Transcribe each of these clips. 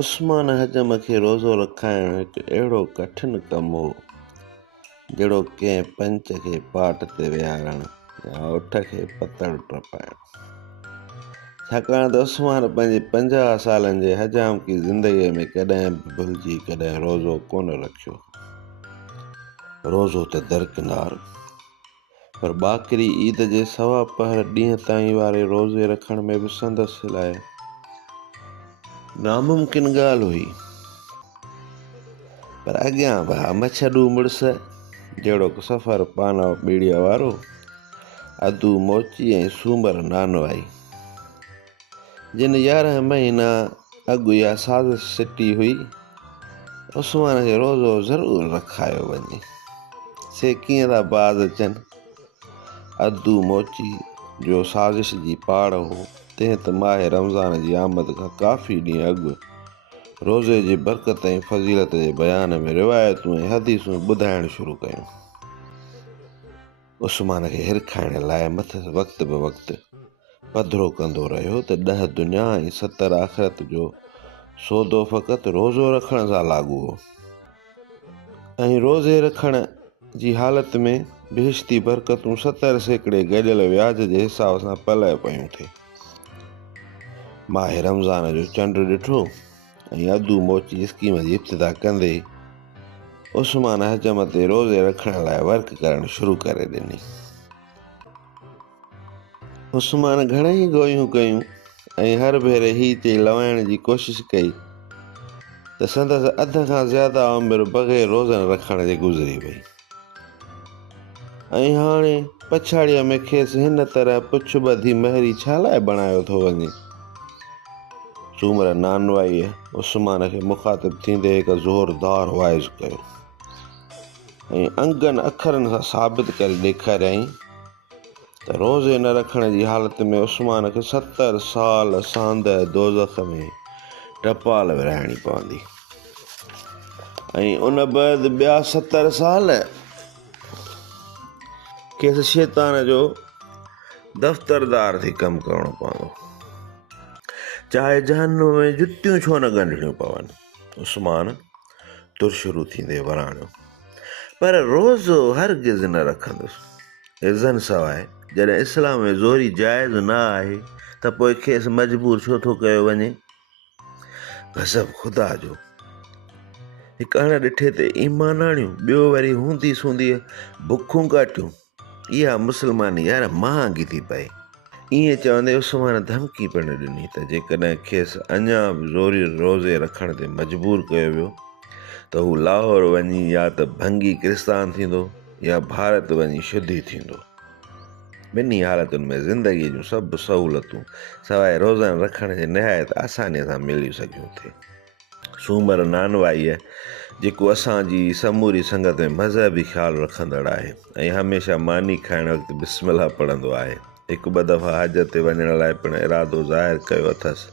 उस्मान हजम खे रोज़ो रखाइणु हिकु अहिड़ो कठिन कमु हो जहिड़ो कंहिं पंच खे पाट ते विहारणु या उठ खे पतड़ टपाइणु। छाकाणि त उस्मान पंहिंजे 50 सालनि जे हजाम की ज़िंदगीअ में कॾहिं बि भुलिजी कॾहिं रोज़ो कोन रखियो। रोज़ो त दरकिनार, पर ॿाकरी ईद जे सवा पहर ॾींहं ताईं वारे रोज़े रखण में बि संदसि लाइ नामुमकिन ॻाल्हि हुई। पर अॻियां भा मछॾू मुड़ुस जहिड़ो सफ़र पाना ॿीड़ीअ वारो, अदू मोची ऐं सूमर नानवाई, जिन 11 महीना अॻु इहा साज़िश सिटी हुई उस्मान खे रोज़ो ज़रूरु रखायो वञे। से कीअं था बाज़ अचनि। अदू मोची जो साज़िश जी पाड़ हो तंहिं त माह रमज़ान जी आमद खां काफ़ी ॾींहं अॻु रोज़े जी बरकत ऐं फज़ीलत जे बयान में रिवायतूं ऐं हदीसूं ॿुधाइणु शुरू कयूं। उस्मान खे हिरखाइण लाइ मथस वक़्त ब वक़्तु पधिरो कंदो रहियो त 10 दुनिया ऐं 70 आख़िरत जो सौदो फ़क़ति रोज़ो रखण सां लागू हो ऐं रोज़े रखण जी हालत में बेशती बरकतूं 70% गॾियल व्याज जे हिसाब सां पलाए पयूं थिए। माह रमज़ान जो चंड ॾिठो ऐं अदू मोची स्कीम जी इब्तिदा कंदे उस्मान हजम ते रोज़े रखण लाइ वर्क करणु शुरू करे ॾिनी। उस्मान घणेई गोयूं कयूं ऐं हर भेरे ही चई लवाइण जी कोशिशि कई त संदसि अध खां ज़्यादा उमिरि बग़ैर रोज़नि रखण जे गुज़री वई ऐं हाणे पछाड़ीअ में खेसि हिन तरह पुछ ॿधी महरी छा लाइ बणायो थो वञे। सूमर नानवाईअ उस्मान खे मुखातिब थींदे हिकु ज़ोरदार वाइज़ कयो ऐं अंगनि अखरनि सां साबित करे ॾेखारियईं त रोज़े न रखण जी हालत में उस्मान खे 70 साल सांद दोज़ख में टपाल विरहाइणी पवंदी ऐं उन बैदि ॿिया 70 साल खेसि शैतान जो दफ़्तरदार थी कमु करणो पवंदो, चाहे जहन्नुम में जुतियूं छो न ॻंढणियूं पवनि। उस्मान तुरशुरू थींदे वराणियो, पर रोज़ो हरगिज़ न रखंदुसि। इज़न सवाइ जॾहिं इस्लाम में ज़ोरी जाइज़ न आहे त पोइ खेसि मजबूर छो थो कयो वञे। गज़ब ख़ुदा जो, हिकु अण ॾिठे ते ईमान आणियूं, ॿियो वरी हूंदी सूंदी बुखूं काटियूं। इहा मुस्लमानी यार महांगी थी पए। ईअं चवंदे उस्मान धमकी पिणु ॾिनी त जेकॾहिं खेसि अञा बि ज़ोरी रोज़े रखण ते मजबूर कयो वियो त हू लाहौर वञी या त भंगी क्रिस्तान थींदो या भारत वञी शुद्धी थींदो। ॿिन्ही हालतुनि में ज़िंदगीअ जूं सभु सहूलियतूं सवाइ रोज़नि रखण जे निहायत आसानीअ सां मिली सघियूं थिए। सूमर नानवाईअ जेको असांजी समूरी संगत में मज़हबी ख़्यालु रखंदड़ आहे ऐं हमेशह मानी खाइण वक़्तु बिस्मिल्लाह पढ़ंदो आहे, हिकु ॿ दफ़ा हज ते वञण लाइ पिणु इरादो ज़ाहिर कयो अथसि।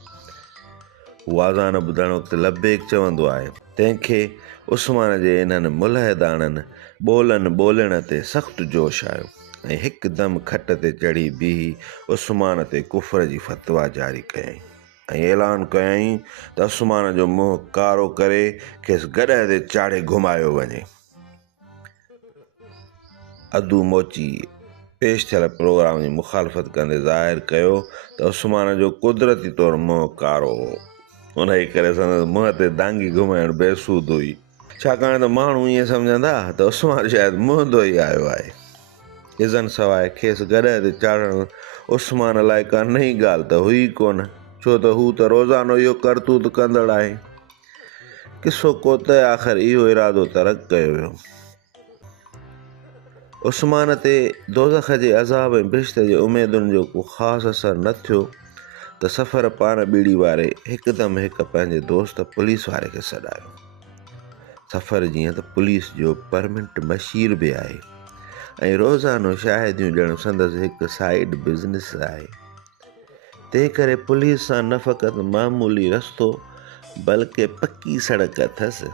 हू आज़ान ॿुधण वक़्तु लबेक चवंदो आहे। तंहिंखे उस्मान जे इन्हनि मुलहिदाणनि ॿोलण ते सख़्तु जोश आयो ऐं हिकदमि खट ते चढ़ी बीही उस्मान ते कुफ़र जी फतवा जारी कयईं ऐं ऐलान कयईं त उस्मान जो मुंहुं कारो करे खेसि गॾह ते चाढ़े घुमायो वञे। अदू मोची पेश थियल प्रोग्राम जी मुखालफ़त कंदे ज़ाहिर कयो त उस्मान जो कुदरती तौरु मुंहुं कारो हो, उन जे करे संदसि मुंहं ते दांगी घुमाइणु बेसूद हुई, छाकाणि त माण्हू ईअं सम्झंदा त उस्मान शायदि मुंहुं धोई आयो आहे। इज़न सवाइ खेसि गॾह ते चाढ़णु उस्मान लाइ का नई ॻाल्हि त हुई कोन, छो त हू त रोज़ानो इहो करतूत कंदड़ आहे। किसो को त आख़िर इहो इरादो तरक कयो वियो। उस्मान ते दोज़ख जे अज़ाब ऐं बिश्त जे उमेदुनि जो को ख़ासि असरु न थियो त सफ़र पान ॿीड़ी वारे हिकदमि हिकु पंहिंजे दोस्त पुलिस वारे खे सॾायो। सफ़र जीअं त पुलिस जो परमिट मशीर बि आहे ऐं रोज़ानो शाहिदियूं ॾियणु संदसि हिकु साइड बिज़नेस आहे। तंहिं करे पुलिस सां न फ़क़ति मामूली रस्तो बल्कि पकी सड़क अथसि।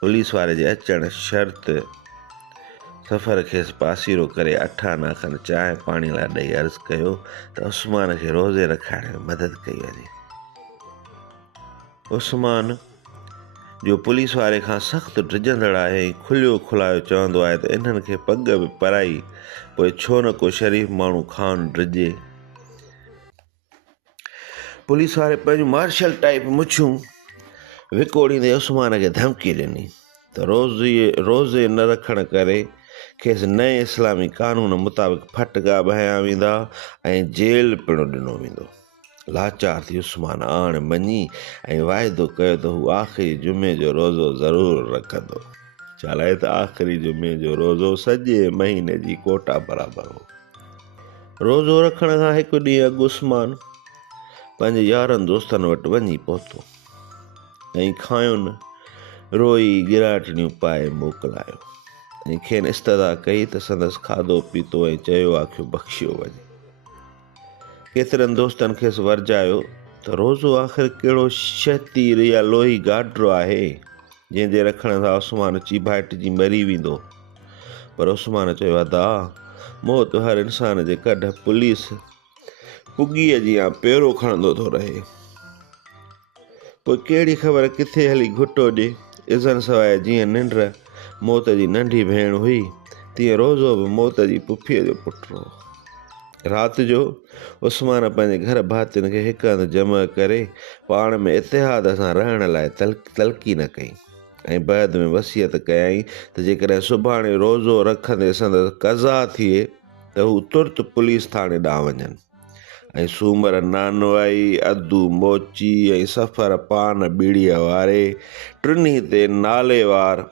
पुलिस वारे जे अचणु शर्त सफ़र खेसि पासीरो करे 8 आना खनि चांहि पाणी लाइ ॾेई अर्ज़ु कयो त उस्मान खे रोज़े रखाइण में मदद कई वञे। उस्मान जो पुलिस वारे खां सख़्तु ड्रिजंदड़ आहे ऐं खुलियो खुलायो चवंदो आहे त इन्हनि खे पग बि पराई, पोइ छो न को शरीफ़ माण्हू खान ड्रिजे। पुलिस वारे पंहिंजूं मार्शल टाइप मुछूं विकोड़ींदे उस्मान खे धमकी ॾिनी त रोज़े न रखण करे खेसि नए इस्लामी कानून मुताबिक़ फटका बहया वेंदा ऐं जेल पिणु ॾिनो वेंदो। लाचार थी उस्मान आण मञी ऐं वाइदो कयो त हू आख़िरी जुमे जो रोज़ो ज़रूरु रखंदो। चालाए त आख़िरी जुमे जो रोज़ो सॼे महीने जी कोटा बराबरि हो। रोज़ो रखण खां हिकु ॾींहुं अॻु उस्मान पंहिंजे यारनि दोस्तनि वटि वञी पहुतो ऐं खायुनि रोई गिराटड़ियूं पाए मोकिलायो ऐं खेनि इस्तदा कई त संदसि खाधो पीतो ऐं चयो आखियो बख़्शियो वञे। केतिरनि दोस्तनि खेसि वरजायो त रोज़ो आख़िर कहिड़ो शतीर या लोही गाडरो आहे जंहिंजे रखण सां उस्मान चिभाइटिजी मरी वेंदो। पर उस्मान चयो अदा मौत हर इंसान जे कढ पुलिस पुॻीअ जी या पेरो खणंदो थो रहे। पोइ कहिड़ी ख़बर किथे हली घुटो ॾे। इज़न सवाइ जीअं निंड मौत जी नंढी भेण हुई तीअं रोज़ो बि मौत जी पुफीअ जो पुटु हो। राति जो उस्मान पंहिंजे घर भातियुनि खे हिकु हंधि जमा करे पाण में इतिहाद सां रहण लाइ तलक़ीन कई ऐं बैद में वसियत कयईं त जेकॾहिं सुभाणे रोज़ो रखंदे संदसि क़ज़ा थिए त हू तुर्त पुलिस थाणे ॾांहुं वञनि ऐं सूमर नानवाई अदू मोची ऐं सफ़र पान बीड़ीअ वारे टिनी ते नालेवार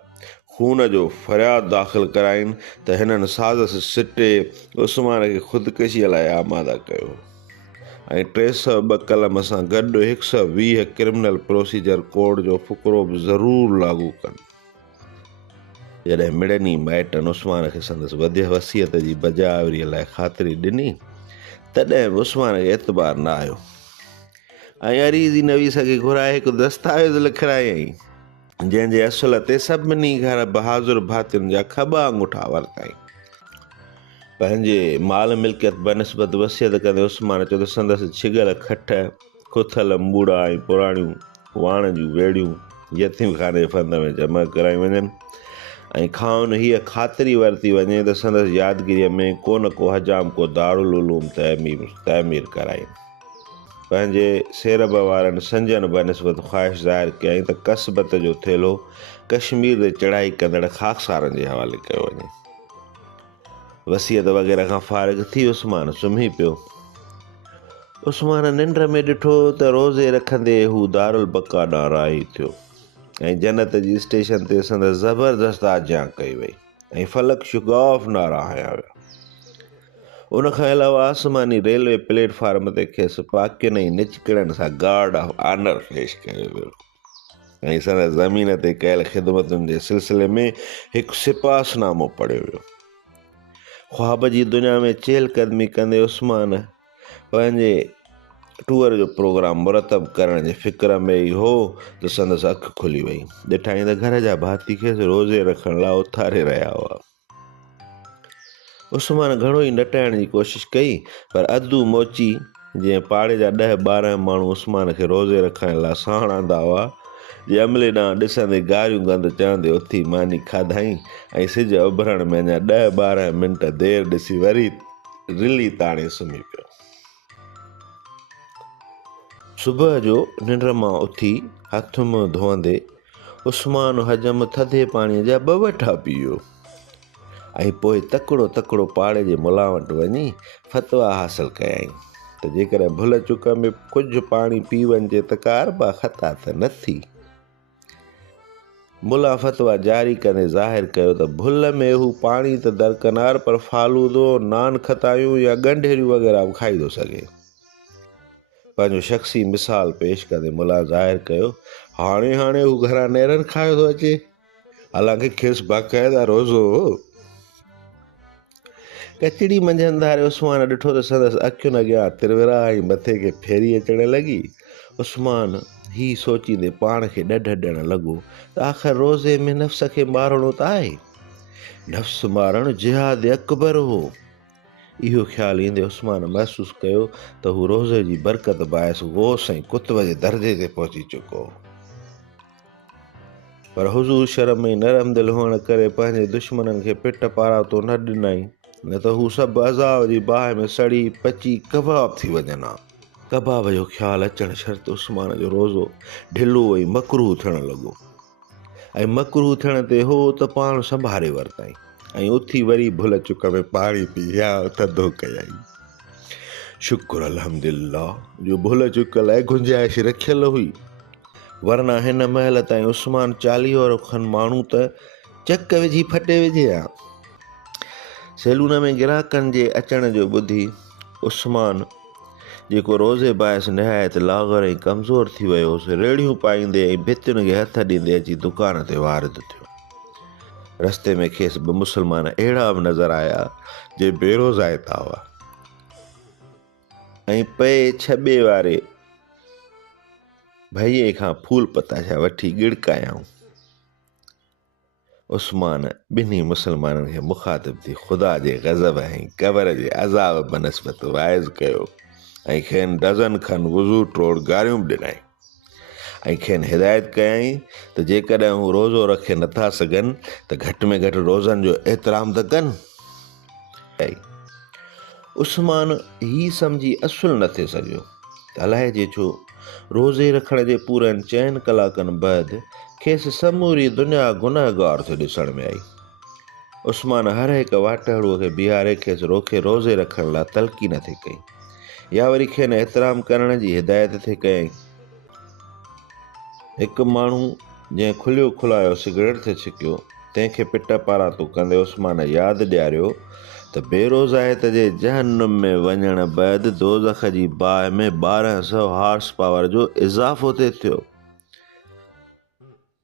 खून जो फ़रियाद दाख़िल कराइनि त हिननि साज़िश सिटे उस्मान खे ख़ुदकशीअ लाइ आमादा कयो ऐं 302 कलम सां गॾु 120 क्रिमिनल प्रोसीजर कोड जो फ़ुक़रो बि ज़रूरु लागू कनि। जॾहिं मिड़नी माइटनि उस्मान खे संदसि वसियत जी बजावरीअ लाइ ख़ातिरी ॾिनी तॾहिं बि उस्मान खे एतबार न आयो ऐं अरीज़ी नवीस खे घुराए हिकु दस्तावेज़ लिखायईं जंहिंजे असुल ते सभिनी घर बहादुर भातियुनि जा खॿा अंगूठा वरिताईं। पंहिंजे माल मिल्कियत बनस्बत वसियत कंदे उस्मान चयो त संदसि छिगल खट खुथल मूड़ा ऐं पुराणियूं वाण जूं वेड़ियूं यतीम खाने फंद में जमा कराई वञनि ऐं खाउनि हीअ ख़ातिरी वरिती वञे त संदसि यादगिरीअ में को न को हजाम को दारुल उलूम तइमीर कराई। पंहिंजे सेरब वारनि संजन बनस्बत ख़्वाहिश ज़ाहिर कयईं त कसबत जो थेलो कश्मीर ते चढ़ाई कंदड़ ख़ाकसारनि जे हवाले कयो वञे। वसियत वग़ैरह खां फ़ारिग़ थी उस्मान सुम्ही पियो। उस्मान निंड में ॾिठो त रोज़े रखंदे हू दारुल बका ॾांहुं राही थियो ऐं जन्नत जी स्टेशन ते संदसि ज़बरदस्त आजियां कई वई ऐं फलक शुगाफ़ नारा हया विया। उनखां अलावा आसमानी रेलवे प्लेटफार्म ते खेसि पाकियुनि ऐं निचकड़नि सां गार्ड ऑफ ऑनर पेश कयो वियो ऐं संदसि ज़मीन ते कयल ख़िदमतुनि जे सिलसिले में हिकु सिपासनामो पढ़ियो वियो। ख़्वाब जी दुनिया में चहलकदमी कंदे उस्मान पंहिंजे टूर जो प्रोग्राम मुरतब करण जे फ़िक्र में ई हो त संदसि अखि खुली वई। ॾिठाई त घर जा भाती खेसि रोज़े रखण लाइ उथारे रहिया हुआ। उस्मान घणो ई नटाइण जी कोशिशि कई पर अदू मोची जीअं पाड़े जा 10-12 माण्हू उस्मान खे रोज़े रखण लाइ साणंदा हुआ जे अमले ॾांहुं ॾिसंदे गारियूं गंद चवंदे उथी मानी खाधाईं ऐं सिज उभरण में अञा 10-12 मिंट देरि ॾिसी वरी रिली ताणे सुम्ही पियो। सुबुह जो निंड मां उथी हथ मुंहुं धोअंदे उस्मान हजम थधे पाणीअ जा 2 वठा पी वियो ऐं पोइ तकिड़ो पाड़े जे मुला वटि वञी फ़तवा हासिल कयईं त जेकॾहिं भुल चुक में कुझु पाणी पी वञिजे त का अरबा ख़ता त न थी। मुला फ़तवा जारी कंदे ज़ाहिर कयो त भुल में हू पाणी त दरकनार पर फालूदो नान खतायूं या ॻंढेरियूं वग़ैरह बि खाई थो सघे। पंहिंजो शख़्सी मिसाल पेश कंदे मुला ज़ाहिर कयो हाणे हू घरां नेरनि खायो थो अचे हालांकि खेसि बाक़ाइदा रोज़ो हो। कचड़ी मंझंदि धारे उस्मान ॾिठो त संदसि अखियुनि अॻियां तिरविरा ऐं मथे खे फेरी अचण लॻी। उस्मान ही सोचींदे पाण खे ॾढ ॾियणु लॻो त आख़िर रोज़े में नफ़्स खे मारणो त आहे, नफ़्स मारणु जिहाद अकबर हो। इहो ख़्यालु ईंदे उस्मान महसूसु कयो त हू रोज़े जी बरकत बाहिस गोस ऐं कुतब जे दर्जे ते पहुची चुको हो। पर हुज़ूर शर्म ऐं नरम दिलि हुअण करे पंहिंजे दुश्मननि खे पिट पारां तो न ॾिनई, न त हू सभु अज़ाब जी बाहि में सड़ी पची कबाब थी वञनि हा। कबाब जो ख़्यालु अचणु शर्त उस्मान जो रोज़ो ढिलो ऐं मकरूह थियणु लॻो, ऐं मकरूह थियण ते हो त पाण संभारे वरितई ऐं उथी वरी भुल चुक में पाणी पी या थधो कयई। शुक्र अल्हम्दुलिल्लाह जो भुल चुक लाइ गुंजाइश रखियल हुई, वरना हिन महिल ताईं उस्मान 40 खनि माण्हू त चक विझी फटे विझे हा। सैलून में ग्राहकनि जे अचण जो ॿुधी उस्मान, जेको रोज़े बाहिस निहायत लाग़र ऐं कमज़ोर थी वियो हुउसि, रेड़ियूं पाईंदे ऐं भितियुनि खे हथ ॾींदे अची दुकान ते वारिद थियो। रस्ते में खेसि 2 मुस्लमान अहिड़ा बि नज़र आया जे बेरोज़ाइता हुआ ऐं पए छॿे वारे भईए खां फूल पताशा वठी गिड़कायाऊं। उस्मान ॿिन्ही मुस्लमाननि खे मुखातिब थी ख़ुदा जे ग़ज़ब ऐं क़बर जे अज़ाब बनस्बत वाइज़ कयो ऐं खेनि डज़न खनि वुज़ू टोड़ गारियूं बि ॾिनई ऐं खेनि हिदायत कयईं त जेकॾहिं हू रोज़ो रखे नथा सघनि त घटि में घटि रोज़नि जो एतिराम त कनि। उस्मान ही सम्झी असुल न थी सघियो त अलाए जे छो रोज़े रखण जे पूरनि 4 कलाकनि बैदि खेसि समूरी दुनिया गुनहगार थी ॾिसण में आई। उस्मान हर हिकु वाटड़ूअ खे बीहारे खेसि रोके रोज़े रखण लाइ तलक़ीन थी कई या वरी खेनि एतिराम करण जी हिदायत थी कयईं। हिकु माण्हू जंहिं खुलियो खुलायो सिगरेट ते छिकियो, तंहिंखे पिट पारां तो कंदे उस्मान यादि ॾियारियो त बेरोज़ाइत जे जहन्नुम में वञण बैदि दोज़ख जी बाहि में 1200 हॉर्स पावर जो इज़ाफ़ो थिए थियो।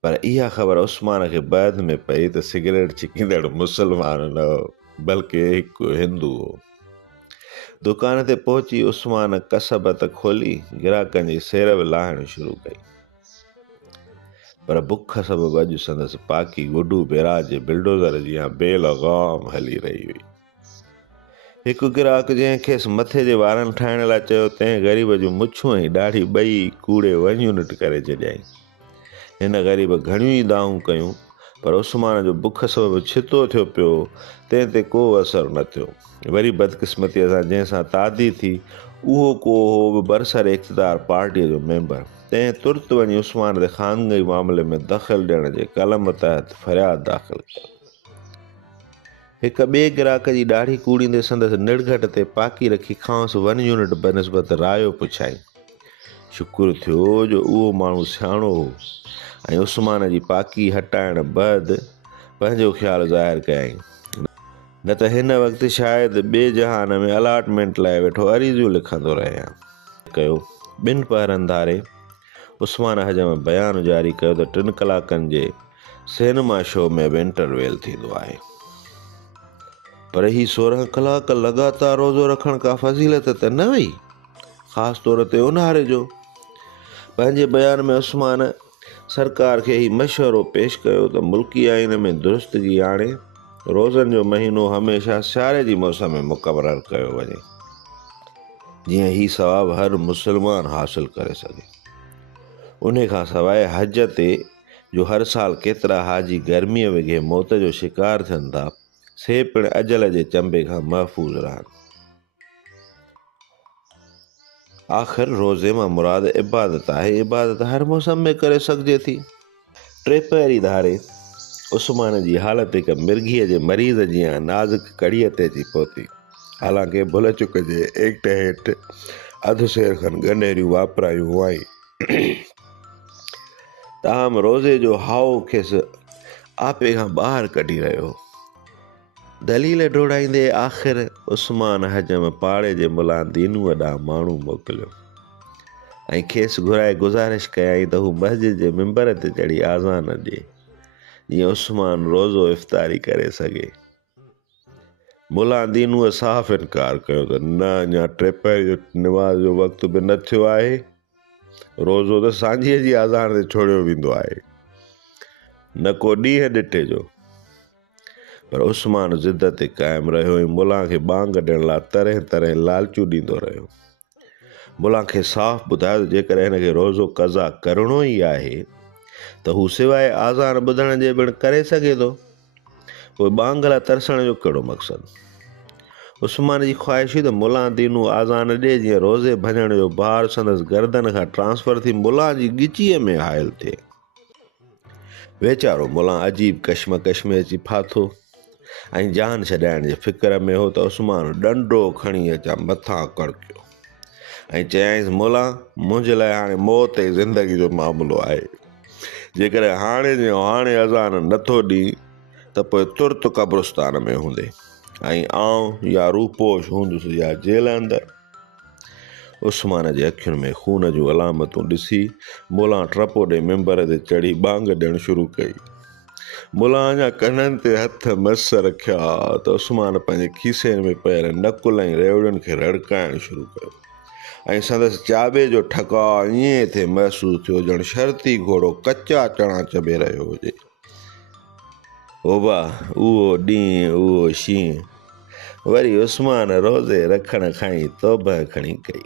पर इहा ख़बर उस्मान खे बैदि में पई त सिगरेट छिकींदड़ मुस्लमान न हो, बल्कि हिकु हिंदू हो। दुकान ते पहुची उस्मान कसबत खोली ग्राहकनि जी सेर बि लाहिणी शुरू कई, पर बुख सबबु अॼु संदसि पाकी गुडू बेराज जे बिल्डोज़र जी बेलगाम हली रही हुई। हिकु ग्राहक जंहिं खेसि मथे जे वारनि ठाहिण लाइ चयो, तंहिं ग़रीब जूं मुछूं ऐं ॾाढी ॿई कूड़े वञूं करे छॾियईं। हिन ग़रीब घणियूं ई दाऊं कयूं, पर उस्मान जो बुख सबबु छितो थियो पियो, तंहिं ते को असरु न थियो। वरी बदकिस्मतीअ सां जंहिंसां तादी थी, उहो को हो बि बरसर इक़्तिदार पार्टीअ जो मेंबर, तंहिं तुर्त वञी उस्मान ते ख़ानगी मामले में दख़ल ॾियण जे कलम तहत फ़रियाद दाख़िल कयो। हिकु ॿिए ग्राहक जी ॾाढी कूड़ींदे संदसि निड़घट ते पाकी रखी खांसि 1 यूनिट बनस्बत रायो पुछाई। शुक्र थियो जो उहो माण्हू सियाणो हो ऐं उस्मान जी पाकी हटाइण बैदि पंहिंजो ख़्यालु ज़ाहिर कयईं, न त हिन वक़्तु शायदि ॿिए जहान में अलाटमेंट लाइ वेठो अरीज़ियूं लिखंदो रहे हा। कयो 2 पहरनि धारे उस्मान हजम बयानु जारी कयो त 3 कलाकनि जे सिनेमा शो में बि इंटरवेल थींदो आहे, पर ही 16 कलाक लगातार रोज़ो रखण का फज़ीलत त न हुई, ख़ासि तौर ते ऊन्हारे जो। पंहिंजे बयान में उस्मान सरकार खे ही मशवरो पेश कयो त मुल्की आइन में दुरुस्तगी आणे रोज़नि जो महीनो हमेशह सियारे जी मौसम में मुक़ररु कयो वञे, जीअं ही सवाबु हर मुस्लमान हासिल करे सघे। उन खां सवाइ हज ते जो हर साल केतिरा हाजी गर्मीअ वेघे मौत जो शिकार थियनि था, से पिणु अजल जे चंबे खां महफ़ूज़ रहनि। आख़िर रोज़े मां मुराद इबादत आहे, इबादत हर मौसम में करे सघिजे थी। 3 पहिरीं धारे उस्मान जी हालत हिकु मिर्गीअ जे मरीज़ जीअं नाज़ुक कड़ीअ ते अची पहुती। हालांकि भुल चुक जे एक्ट हेठि अधु सेर खनि गनेरियूं वापरायूं हुआईं, ताम रोज़े जो हाउ खेसि आपे खां ॿाहिरि कढी रहियो। दलील डोड़ाईंदे आख़िर उस्मान हजम पाड़े जे मुला दीनूअ ॾांहुं माण्हू मोकिलियो ऐं खेसि घुराए गुज़ारिश कयईं त हू मस्जिद जे मिंबर ते चढ़ी आज़ान ॾिए, जीअं उस्मान रोज़ो इफ़्तारी करे सघे। मुला दीनूअ साफ़ इनकार कयो त न, अञा 3 पहिरीं जो निमाज़ जो वक़्तु बि न थियो आहे, रोज़ो त सांझीअ जी आज़ान ते छोड़ियो वेंदो आहे, न को ॾींहुं ॾिठे जो। पर उस्मान ज़िद ते क़ाइमु रहियो ऐं मुला खे बांग ॾियण लाइ तरह तरह लालचूं ॾींदो रहियो। मुला खे साफ़ ॿुधायो त जेकॾहिं हिन खे रोज़ो क़ज़ा करिणो ई आहे त हू सवाइ आज़ान ॿुधण जे पिणु करे सघे थो। पोइ बांगला तरसण जो कहिड़ो मक़सदु? उस्मान जी ख़्वाहिश हुई त मुला दीनू आज़ान ॾे जीअं रोज़े भञण जो भार संदसि गर्दन खां ट्रांसफर थी मुला जी ॻिचीअ में हायल थिए। वेचारो मुला अजीब कश्मकश में अची फाथो ऐं जान छॾाइण जे फ़िक्र में हो त उस्मान डंडो खणी अचां मथां कड़कियो ऐं चयाईंसि, मुला, मुंहिंजे लाइ हाणे मौत ऐं ज़िंदगी जो मामिलो आहे। जेकॾहिं हाणे जो हाणे अज़ान नथो ॾी त पोइ तुर्त क़ब्रिस्तान में हूंदे ऐं आउं या रूपोश हूंदुसि या जेल अंदरि। उस्मान जे अखियुनि में खून जूं अलामतूं ॾिसी मुला टपो ॾे मिंबर ते चढ़ी बांग ॾियणु शुरू कई। मुला अञा कननि ते हथ मस रखिया त उस्मान पंहिंजे खीसे में पियल नकुल ऐं रेवड़ियुनि खे रड़काइणु शुरू कयो ऐं संदसि चाॿे जो ठका ईअं थिए महसूसु थियो ॼण शर्ती घोड़ो कचा चणा चॿे रहियो हुजे। ओबा उहो ॾींहुं उहो शींहुं, वरी उस्मान रोज़े रखण खां ई तौबह खणी कई।